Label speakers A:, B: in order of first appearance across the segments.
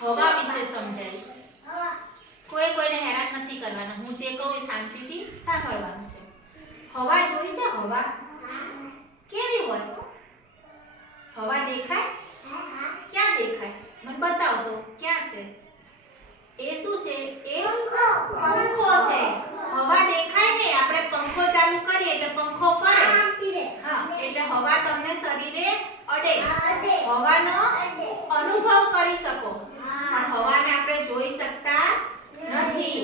A: હવા વિશે સમજાવીશ કોઈ કોઈને હેરાન નથી કરવાનું. હું જે કહું એ શાંતિથી સાંભળવાનું છે. હવા જોઈ છે હવા? કેવી હોય? હવા દેખાય? ક્યાં દેખાય? મને બતાવો તો ક્યાં છે? એ શું છે? એ પંખો. છે. હવા દેખાય ને આપણે પંખો ચાલુ કરીએ એટલે પંખો ફરે. હા એટલે હવા તમને શરીરે અડે. હવાનો અનુભવ કરી શકો પણ હવાને આપણે જોઈ શકતા નથી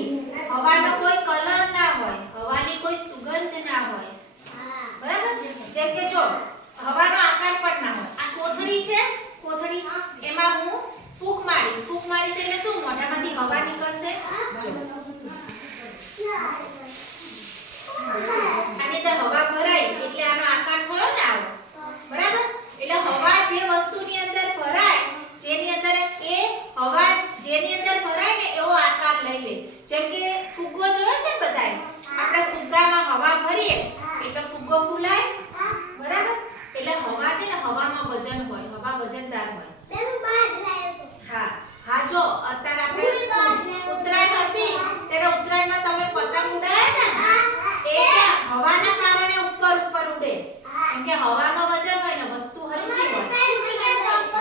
A: હવાનો કોઈ કલર ના હોય હવાની કોઈ સુગંધ ના હોય. બરાબર? જેમ કે જો હવાનો આકાર પણ ના હોય. આ કોથળી છે? કોથળી એમાં હું ફૂંક મારીશ. ફૂંક મારીશ એટલે શું? મોઢામાંથી હવા નીકળશે જો આની અંદર હવા ભરાઈ એટલે આનો આકાર થયો ને આવો બરાબર એટલે હવા જે વસ્તુની અંદર ભરાય જેની અંદર એ હવા જેની અંદર ભરાય ને એવો આકાર લઈ લે જેમ કે ફુગ્ગો જોયો છે ને બધાએ આપણે ફુગ્ગામાં હવા ભરીએ એટલે ફુગ્ગો ફૂલાય? બરાબર? એટલે હવા છે ને હવામાં વજન હોય હવા વજનદાર હોય હા હા જો અત્યારે આપણે ઉત્તરાયણ હતી ત્યારે ઉત્તરાયણમાં તમે પતંગ ઉડાયા હતા ને એ ક્યાં? હવાના કારણે ઉપર ઉપર ઉડે કેમ કે હવામાં વજન હોય ને વસ્તુ હલકી હોય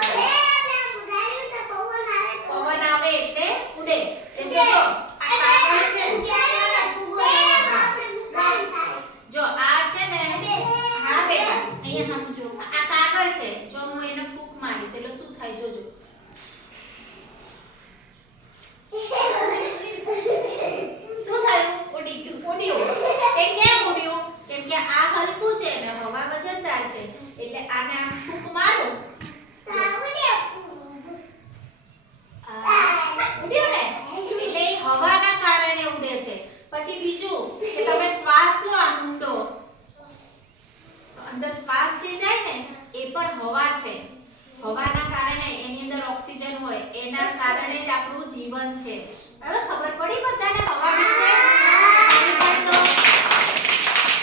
A: પવન આવે એટલે ઉડે જેમ કે જો આ કાગળ છે જો આ છે ને હા બેટા અહીંયા સમજો આ કાગળ છે જો હું એને ફૂંક મારીશ એટલે શું થાય જોજો શું થયું ઉડી ગયું ઉડ્યું એ કેમ ઉડ્યું કેમ કે આ હલકું છે ને હવા વજનદાર છે એટલે આને આમ ફૂંક મારું? ઉડ્યું ને? એટલે હવાના કારણે ઉડે છે. પછી બીજું કે તમે શ્વાસ લો આમ ઊંડો અંદર શ્વાસ જે જાય ને એ પણ હવા છે. હવાના કારણે એની અંદર ઓક્સિજન હોય એના કારણે જ આપણું જીવન છે.